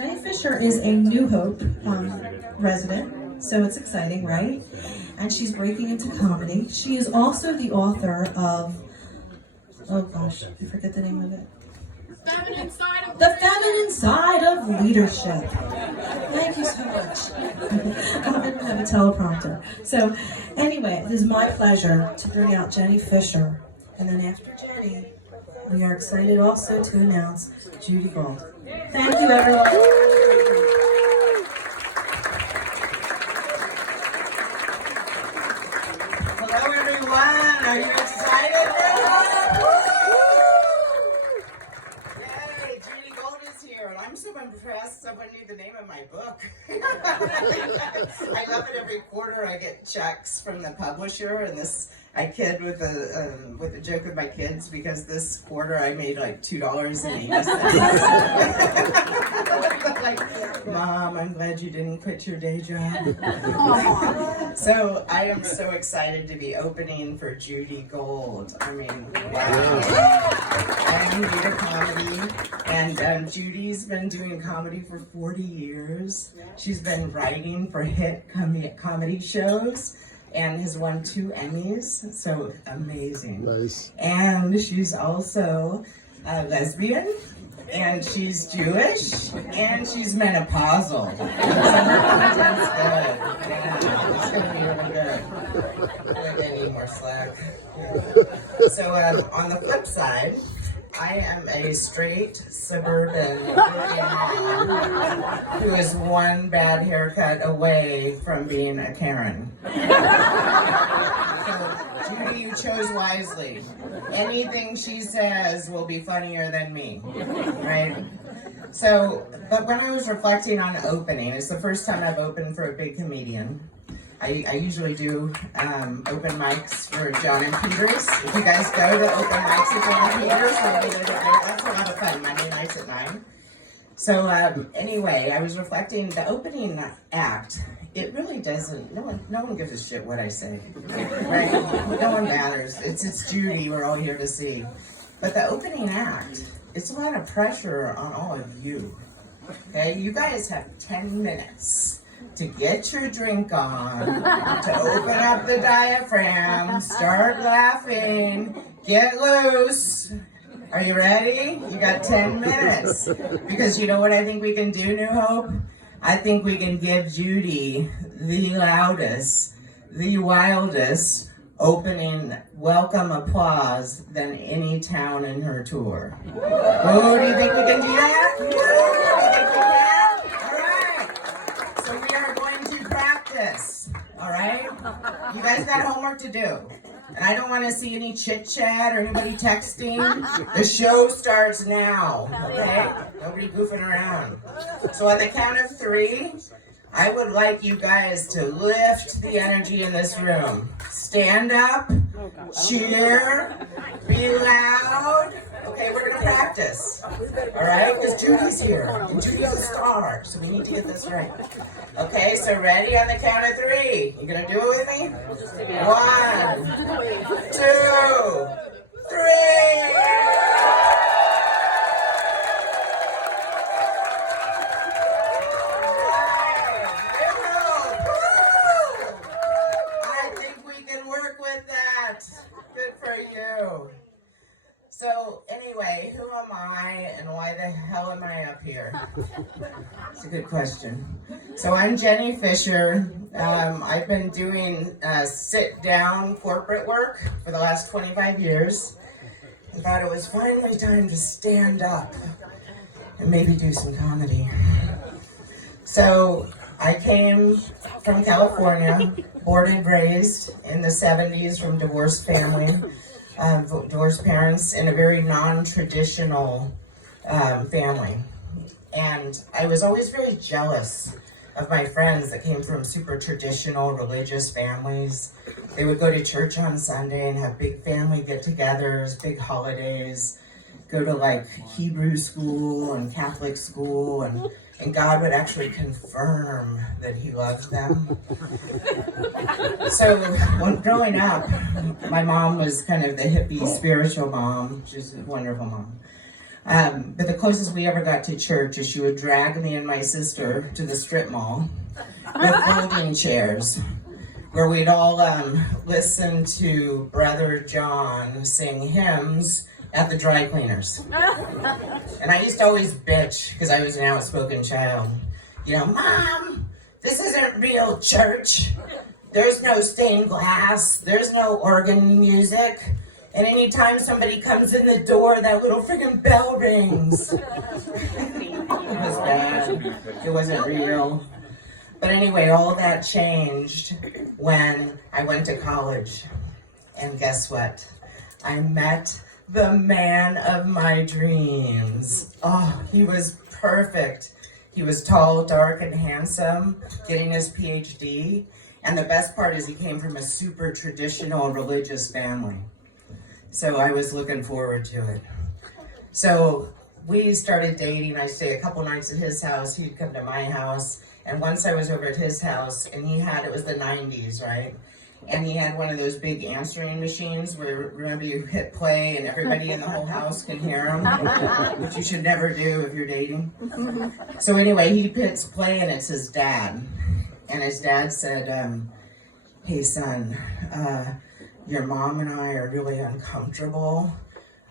Jenny Fisher is a New Hope resident, so it's exciting, right? And she's breaking into comedy. She is also the author of, oh gosh, I forget the name of it. The Feminine Side of Leadership. Thank you so much. I didn't have a teleprompter. So anyway, it is my pleasure to bring out Jenny Fisher. And then after Jenny, we are excited also to announce Judy Gold. Thank you, everyone. Hello, everyone. Are you excited? Yay, Judy Gold is here, and I'm so impressed someone knew the name of my book. I love it. Every quarter I get checks from the publisher, and I kid with a joke with my kids because this quarter I made like $2.80. Like, Mom, I'm glad you didn't quit your day job. So I am so excited to be opening for Judy Gold. I mean, wow. And theater comedy. And Judy's been doing comedy for 40 years. She's been writing for hit comedy shows and has won 2 Emmys, so amazing. Nice. And she's also a lesbian, and she's Jewish, and she's menopausal. So that's good. Yeah, it's gonna be really good. I don't need more slack. Yeah. So on the flip side, I am a straight suburban mom who is one bad haircut away from being a Karen. So, Judy, you chose wisely. Anything she says will be funnier than me, right? So, but when I was reflecting on opening, it's the first time I've opened for a big comedian. I usually do open mics for John and Peters. If you guys go to open mics at John and Peters, that's a lot of fun. Monday nights at 9. So anyway, I was reflecting the opening act. It really doesn't. No one gives a shit what I say, right? No one matters. It's Judy. We're all here to see. But the opening act, it's a lot of pressure on all of you. Okay, you guys have 10 minutes. To get your drink on, to open up the diaphragm, start laughing, get loose. Are you ready? You got 10 minutes. Because you know what I think we can do, New Hope? I think we can give Judy the loudest, the wildest opening welcome applause than any town in her tour. Oh, do you think we can do that? Do you think we can? All right? You guys got homework to do. And I don't want to see any chit-chat or anybody texting. The show starts now, okay? Nobody goofing around. So on the count of 3, I would like you guys to lift the energy in this room. Stand up, cheer, be loud. Okay, we're going to practice. All right? Because Judy's here. And Judy's a star, so we need to get this right. Okay, so ready on the count of 3. You going to do it with me? 1, 2, 3. So anyway, who am I and why the hell am I up here? It's a good question. So I'm Jenny Fisher. I've been doing sit-down corporate work for the last 25 years. I thought it was finally time to stand up and maybe do some comedy. So I came from California, born and raised in the 70s from divorced family. Divorced parents in a very non-traditional family. And I was always very jealous of my friends that came from super traditional religious families. They would go to church on Sunday and have big family get-togethers, big holidays, go to like Hebrew school and Catholic school, and God would actually confirm that he loved them. So when growing up, my mom was kind of the hippie spiritual mom. She's a wonderful mom. But the closest we ever got to church is she would drag me and my sister to the strip mall with folding chairs, where we'd all listen to Brother John sing hymns at the dry cleaners. And I used to always bitch, because I was an outspoken child. You know, Mom, this isn't real church. There's no stained glass. There's no organ music. And anytime somebody comes in the door, that little freaking bell rings. It was bad. It wasn't real. But anyway, all that changed when I went to college. And guess what? I met the man of my dreams. Oh, he was perfect. He was tall, dark, and handsome, getting his PhD. And the best part is he came from a super traditional religious family. So I was looking forward to it. So we started dating. I stayed a couple nights at his house. He'd come to my house. And once I was over at his house, and it was the 90s, right? And he had one of those big answering machines where, remember, you hit play and everybody in the whole house can hear him, which you should never do if you're dating. So anyway, he hits play and it's his dad. And his dad said, hey son, your mom and I are really uncomfortable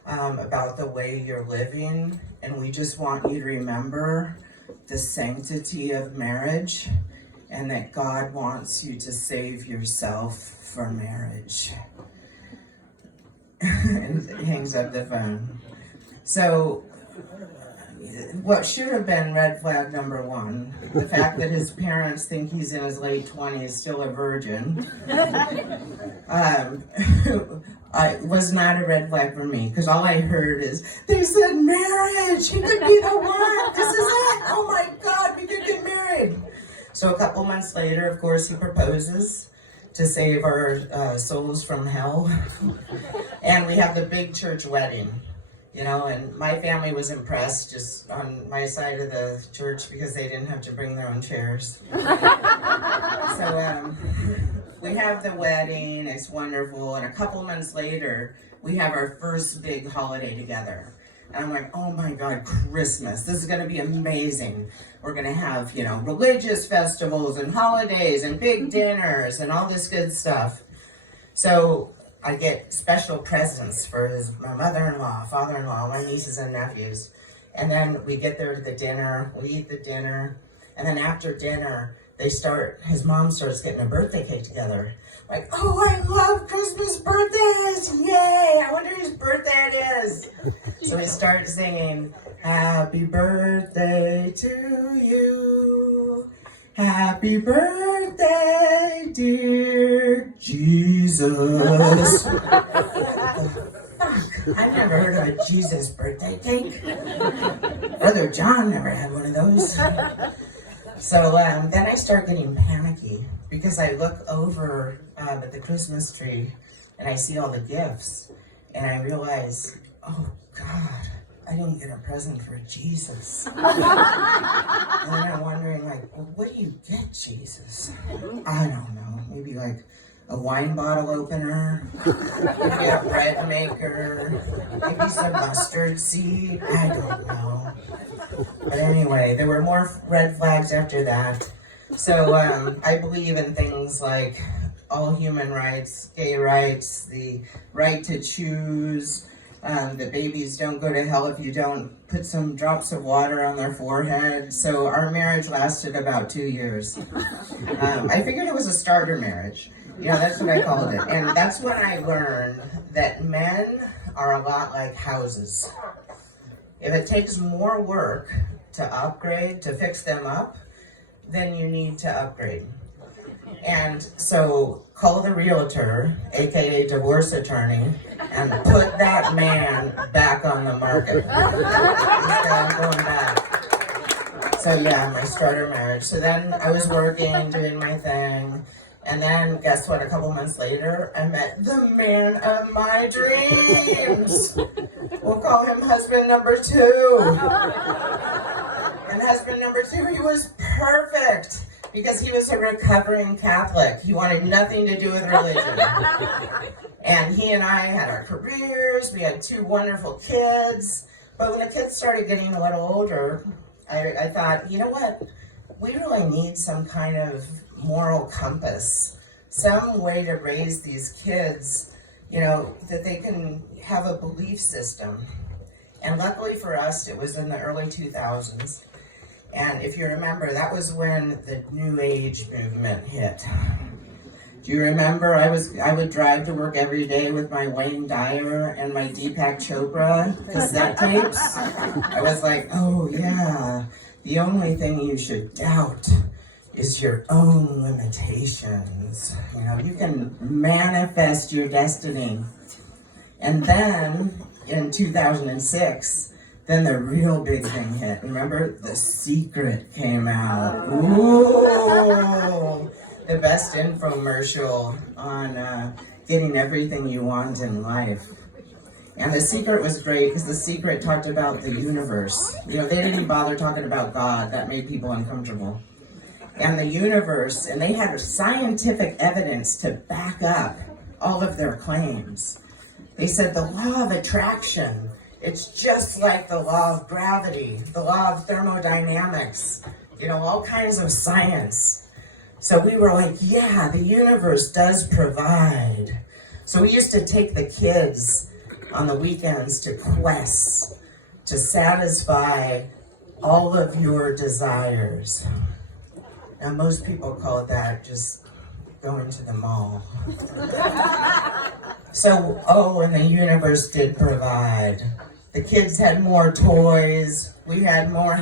about the way you're living, and we just want you to remember the sanctity of marriage and that God wants you to save yourself for marriage. And he hangs up the phone. So what should have been red flag number one, the fact that his parents think he's in his late 20s, still a virgin, was not a red flag for me, because all I heard is, they said marriage, he could be the one, this is it, oh my God, we could get married. So a couple months later, of course, he proposes to save our souls from hell, and we have the big church wedding. You know, and my family was impressed just on my side of the church because they didn't have to bring their own chairs. So we have the wedding, it's wonderful, and a couple months later, we have our first big holiday together. And I'm like, oh my God, Christmas, this is gonna be amazing. We're gonna have, you know, religious festivals and holidays and big dinners and all this good stuff. So I get special presents for my mother-in-law, father-in-law, my nieces and nephews. And then we get there to the dinner, we eat the dinner, and then after dinner, his mom starts getting a birthday cake together. Like, oh, I love Christmas birthdays, yay, I wonder whose birthday it is. So we start singing, happy birthday to you. Happy birthday, dear Jesus. I've never heard of a Jesus birthday cake. Brother John never had one of those. So then I start getting panicky because I look over at the Christmas tree and I see all the gifts and I realize, oh God, I didn't get a present for Jesus. And then I'm wondering, like, well, what do you get Jesus? I don't know. Maybe like a wine bottle opener, maybe a bread maker, maybe some mustard seed. I don't know. But anyway, there were more red flags after that. So I believe in things like all human rights, gay rights, the right to choose. The babies don't go to hell if you don't put some drops of water on their forehead. So our marriage lasted about 2 years. I figured it was a starter marriage. You know, that's what I called it. And that's when I learned that men are a lot like houses. If it takes more work to upgrade, to fix them up, then you need to upgrade. And so call the realtor, aka divorce attorney, and put that man back on the market. I'm going back. So yeah, my starter marriage. So then I was working, doing my thing, and then guess what? A couple months later, I met the man of my dreams. We'll call him husband number 2. And husband number 2, he was perfect. Because he was a recovering Catholic. He wanted nothing to do with religion. And he and I had our careers. We had 2 wonderful kids. But when the kids started getting a little older, I thought, you know what? We really need some kind of moral compass, some way to raise these kids, you know, that they can have a belief system. And luckily for us, it was in the early 2000s. And if you remember, that was when the New Age movement hit. Do you remember I would drive to work every day with my Wayne Dyer and my Deepak Chopra cassette tapes? I was like, oh yeah, the only thing you should doubt is your own limitations. You know, you can manifest your destiny. And then in 2006, then the real big thing hit. Remember? The Secret came out. Ooh! The best infomercial on getting everything you want in life. And The Secret was great because The Secret talked about the universe. You know, they didn't even bother talking about God. That made people uncomfortable. And the universe, and they had scientific evidence to back up all of their claims. They said the law of attraction, it's just like the law of gravity, the law of thermodynamics, you know, all kinds of science. So we were like, yeah, the universe does provide. So we used to take the kids on the weekends to quests to satisfy all of your desires. Now most people call that just going to the mall. So, and the universe did provide. The kids had more toys. We had more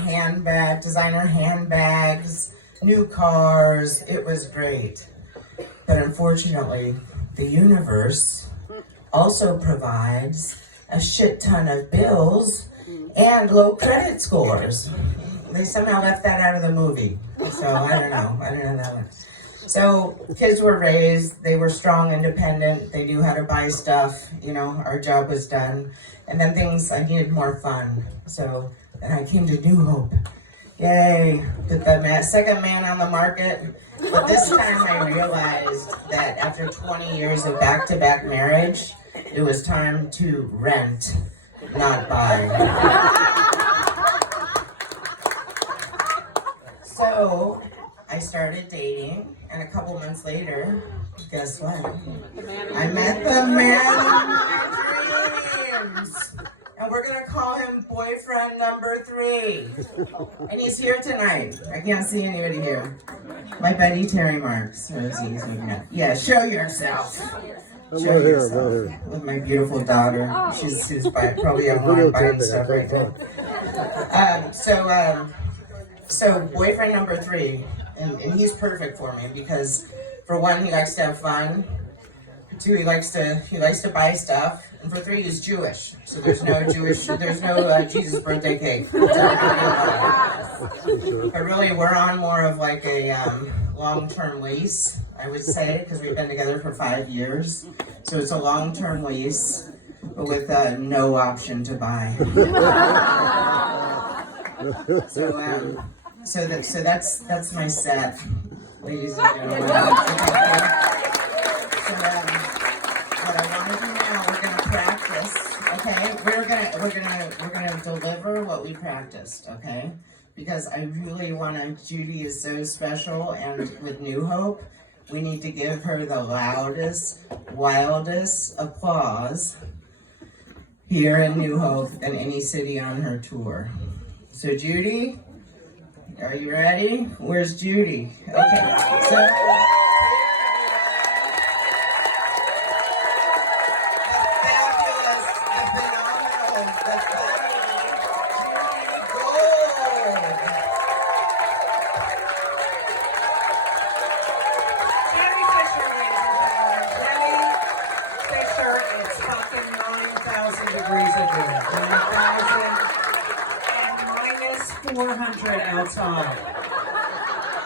designer handbags, new cars. It was great. But unfortunately, the universe also provides a shit ton of bills and low credit scores. They somehow left that out of the movie. So I don't know that one. So kids were raised, they were strong, independent, they knew how to buy stuff, you know, our job was done. And then I needed more fun. So then I came to New Hope. Yay, put the second man on the market. But this time I realized that after 20 years of back-to-back marriage, it was time to rent, not buy. So I started dating, and a couple months later, guess what? I met the man of my dreams. And we're gonna call him boyfriend number 3. And he's here tonight. I can't see anybody here. My buddy Terry Marks. Yeah, show yourself. Show yourself. With my beautiful daughter. She's probably online buying stuff right now. So boyfriend number 3, and he's perfect for me because, for one, he likes to have fun. 2, he likes to buy stuff, and for 3, he's Jewish. So there's no Jesus birthday cake. But really, we're on more of like a long-term lease, I would say, because we've been together for 5 years. So it's a long-term lease, but with no option to buy. So that's my set, ladies and gentlemen. What I want to do now, we're gonna practice. Okay, we're gonna deliver what we practiced. Okay, because I really want to. Judy is so special, and with New Hope, we need to give her the loudest, wildest applause here in New Hope than any city on her tour. So Judy, are you ready? Where's Judy? Okay. So degrees of wind, 9,000 and minus 400 outside.